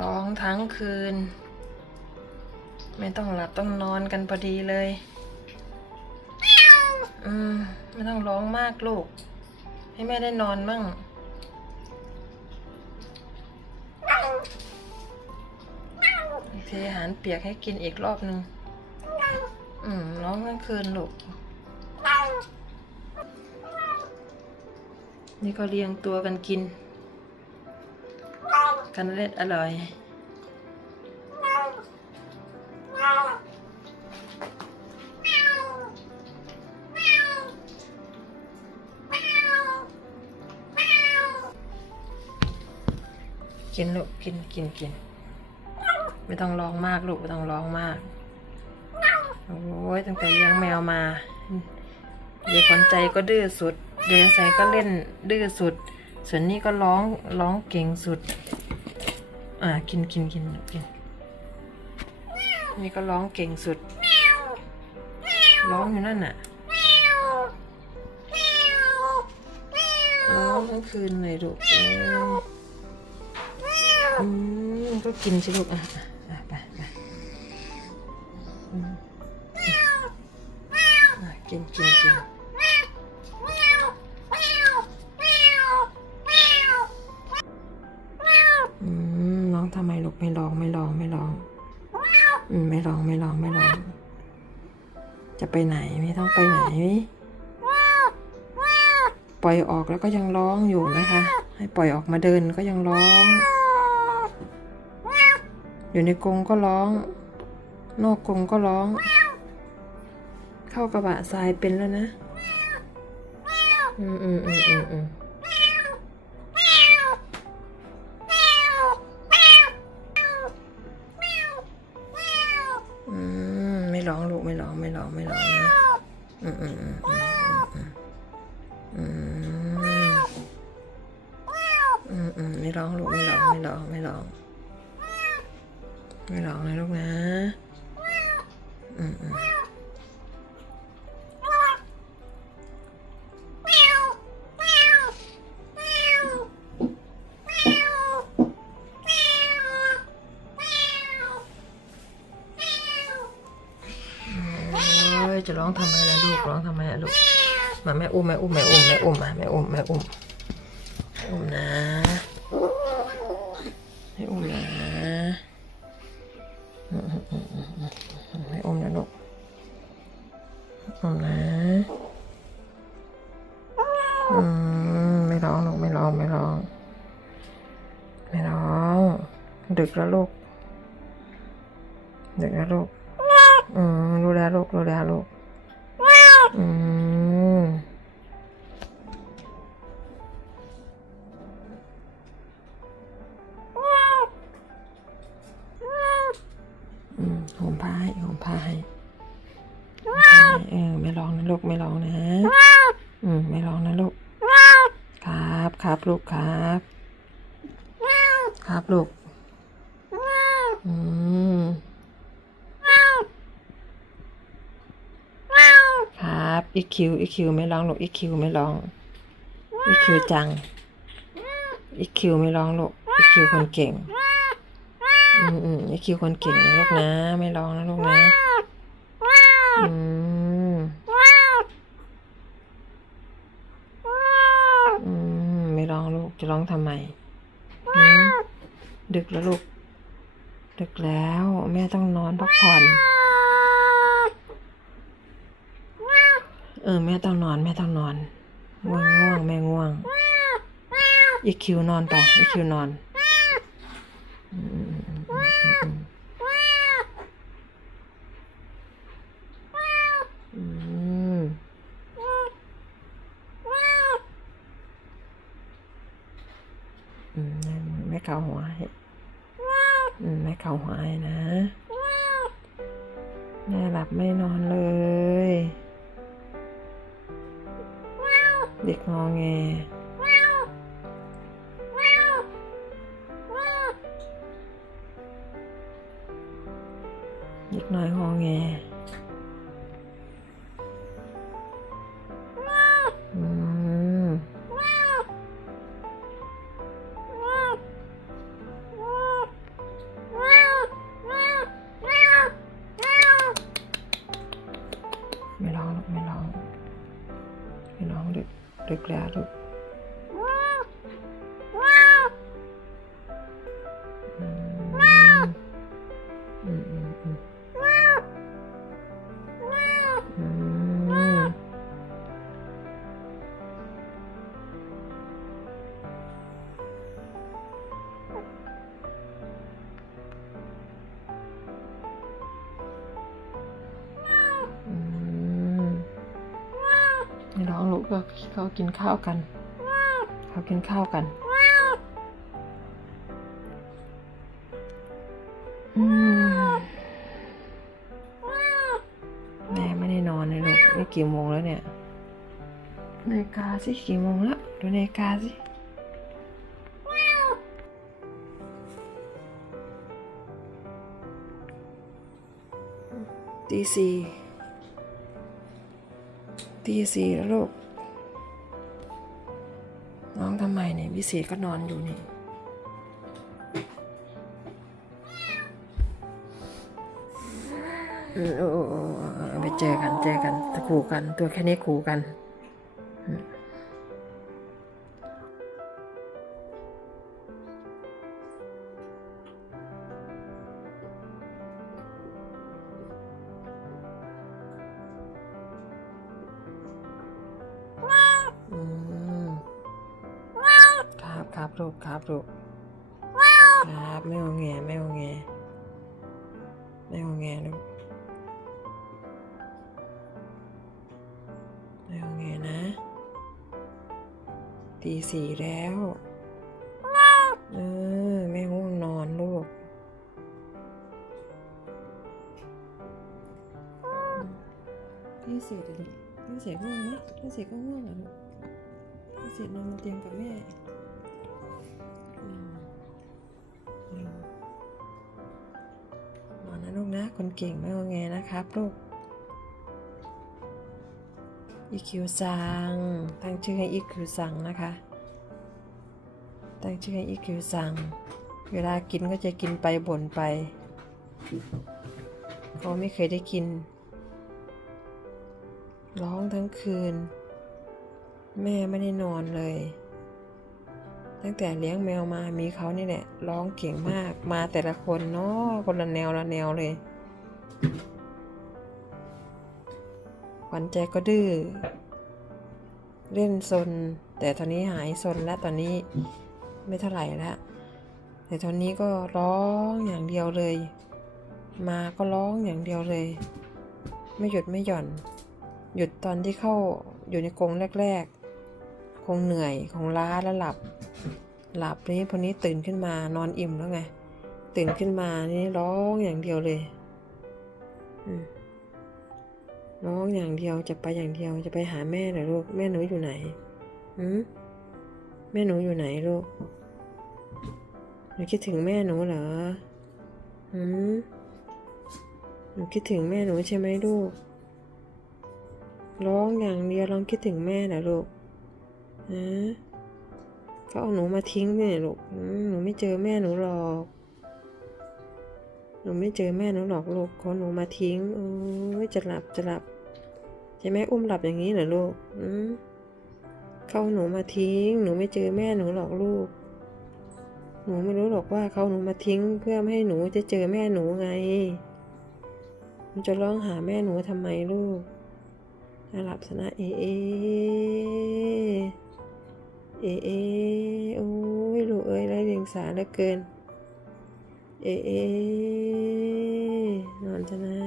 ร้องทั้งคืน ไม่ต้องหลับต้องนอนกันพอดีเลย อืม ไม่ต้องร้องมากลูก ให้แม่ได้นอนมั่ง เทอาหารเปียกให้กินอีกรอบหนึ่งอืม ร้องทั้งคืนลูกนี่ก็เรียงตัวกันกิน กันเล็ดอร่อยกินลูกกินกินกิน ไม่ต้องร้องมากลูกไม่ต้องร้องมาก โอ้ยตั้งแต่เลี้ยงแมวมาเด็กขวัญใจก็ดื้อสุด เดินใส่ก็เล่นดื้อสุด ส่วนนี้ก็ร้องร้องเก่งสุด อ่ากินกินกินกิน นี่ก็ร้องเก่งสุด ร้องอยู่นั่นน่ะ ร้องทั้งคืนเลยลูกอืมก็กินสิลูกอะอะอะไปไปอืมอะกินกินกิน ทำไมลูกไม่ร้องไม่ร้องไม่ร้อง อืมไม่ร้องไม่ร้องไม่ร้อง จะไปไหนไม่ต้องไปไหนปล่อยออกแล้วก็ยังร้องอยู่นะคะ ให้ปล่อยออกมาเดินก็ยังร้อง อยู่ในกรงก็ร้อง นอกกรงก็ร้อง เข้ากระบะทรายเป็นแล้วนะ อืมอืมอืมอืม องไม่ร้องไม่ร้องนะอืมอืมอืมอืมอืมอืมไม่ร้องลูกไม่ร้องไม่ร้องไม่ร้องไม่ร้องนะลูกนะ อืมอืม จะร้องทำไมล่ะลูกร้องทำไมล่ะลูกมาแม่อุ้มแม่อุ้มแม่อุ้มแม่อุ้มมาแม่อุ้มแม่อุ้มแม่อุ้มนะแม่อุ้มนะแม่อุ้มนะลูกอุ้มนะอืมไม่ร้องลูกไม่ร้องไม่ร้องไม่ร้องดึกแล้วลูกดึกแล้วลูกอืมรู้แล้วลูกรู้แล้วลูก ให้ห่มผ้าให้ห่มผ้าให้เออไม่ร้องนะลูกไม่ร้องนะอืมไม่ร้องนะลูกครับครับลูกครับ ครับลูกอืมครับอีคิวอีคิวไม่ร้องลูกอีคิวไม่ร้องอีคิวจังอีคิวไม่ร้องลูกอีคิวคนเก่ง อืมอืมอีคิวคนเก่งนะลูกนะ ไม่ร้องนะลูกนะ อืม อืม ไม่ร้องลูก จะร้องทำไมอืมดึกแล้วลูก ดึกแล้ว แม่ต้องนอนพักผ่อน เออ แม่ต้องนอน แม่ต้องนอน ง่วงง่วงแม่ง่วงอีคิวนอนไปอีคิวนอน อืมอืมอืมอืมอืมอืมนั่นแม่เกาหัวให้อืมแม่ เกาหัวให้นะแม่หลับไม่นอนเลย เด็กงอแงเด็กน้อยงอแง พี่น้องลูกเขากินข้าวกัน เขากินข้าวกันแม่ไม่ได้นอนเลยลูกนี่กี่โมงแล้วเนี่ยนาฬิกาสิกี่โมงแล้วดูนาฬิกาสิตีสี่ตีสี่แล้วลูก น้องทำไมเนี่ยวิเศษก็นอนอยู่นี่อืมโอ้โอ้โอ้โอ้ไปเจอกันเจอกันตะขู่กันตัวแค่นี้ขู่กัน ครับครับลูกครับลูกครับไม่งอแงไม่งอแงไม่งอแงลูกไม่เอาไงนะตีสี่แล้วเออแม่ง่วงนอนลูกพี่เสร็จเลยพี่เสร็จง่วงไหมพี่เสร็จก็ง่วงอะลูกพี่เสร็จนอนบนเตียงกับแม่ คนเก่งไม่เอาไงนะครับลูกอีคิวซังตั้งชื่อให้อีคิวซังนะคะ ตั้งชื่อให้อีคิวซัง เวลากินก็จะกินไปบ่นไปเขาไม่เคยได้กิน ร้องทั้งคืน แม่ไม่ได้นอนเลย ตั้งแต่เลี้ยงแมวมามีเขานี่แหละ ร้องเก่งมากมาแต่ละคนเนาะคนละแนวละแนวเลย ขวัญใจก็ดื้อ เล่นซน แต่ตอนนี้หายซนแล้วตอนนี้ไม่เท่าไหร่แล้วแต่ตอนนี้ก็ร้องอย่างเดียวเลย มาก็ร้องอย่างเดียวเลย ไม่หยุดไม่หย่อน หยุดตอนที่เข้าอยู่ในกรงแรก ๆ คงเหนื่อยคงล้าแล้วหลับ หลับนี้พอนี้ตื่นขึ้นมานอนอิ่มแล้วไง ตื่นขึ้นมานี่ร้องอย่างเดียวเลย ร้องอย่างเดียวจะไปอย่างเดียวจะไปหาแม่เหรอลูกแม่หนูอยู่ไหนหืมแม่หนูอยู่ไหนลูกหนูคิดถึงแม่หนูเหรอหืมหนูคิดถึงแม่หนูใช่ไหมลูกร้องอย่างเดียวร้องคิดถึงแม่เหรอลูกฮะเขาเอาหนูมาทิ้งเนี่ยลูกหนูไม่เจอแม่หนูหรอก หนูไม่เจอแม่หนูหรอกลูกเขาหนูมาทิ้งโอ้ยจะหลับจะหลับใช่ไหมอุ้มหลับอย่างนี้เหรอลูกอืมเขาหนูมาทิ้ง หนูไม่เจอแม่หนูหรอกลูก หนูไม่รู้หรอกว่าเขาหนูมาทิ้ง เพื่อไม่ให้หนูจะเจอแม่หนูไงหนูจะร้องหาแม่หนูทำไมลูกหลับสนะเอเอเอเอโอ้ยลูกเอ้ยไรเรียงสาเหลือเกิน เอเอ นอนจะนะ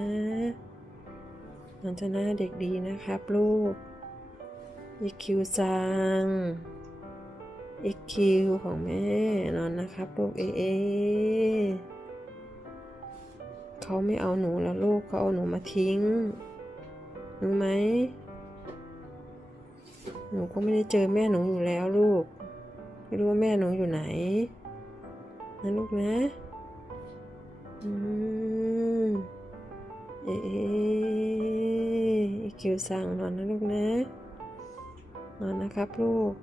นอนจะนะเด็กดีนะครับลูกอีคิวซังอีคิวของแม่ นอนนะครับลูกเอเอเขาไม่เอาหนูแล้วลูกเขาเอาหนูมาทิ้ง รู้ไหม หนูก็ไม่ได้เจอแม่หนูอยู่แล้วลูก ไม่รู้ว่าแม่หนูอยู่ไหนนะลูกนะ อืม เอออีคิวสั่งนอนนะลูกนะ นอนนะครับลูก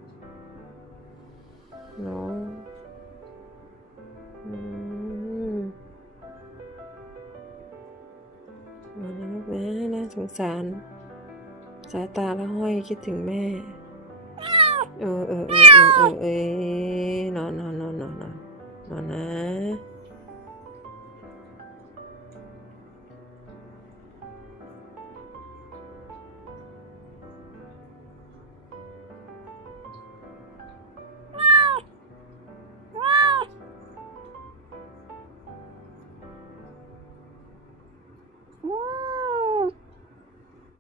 น้องอืมนอนนะลูกนะน่าสงสาร สายตาละห้อยคิดถึงแม่ เออเออเออเออเออเออนอนนอนนอนนอนนอนนอนนะ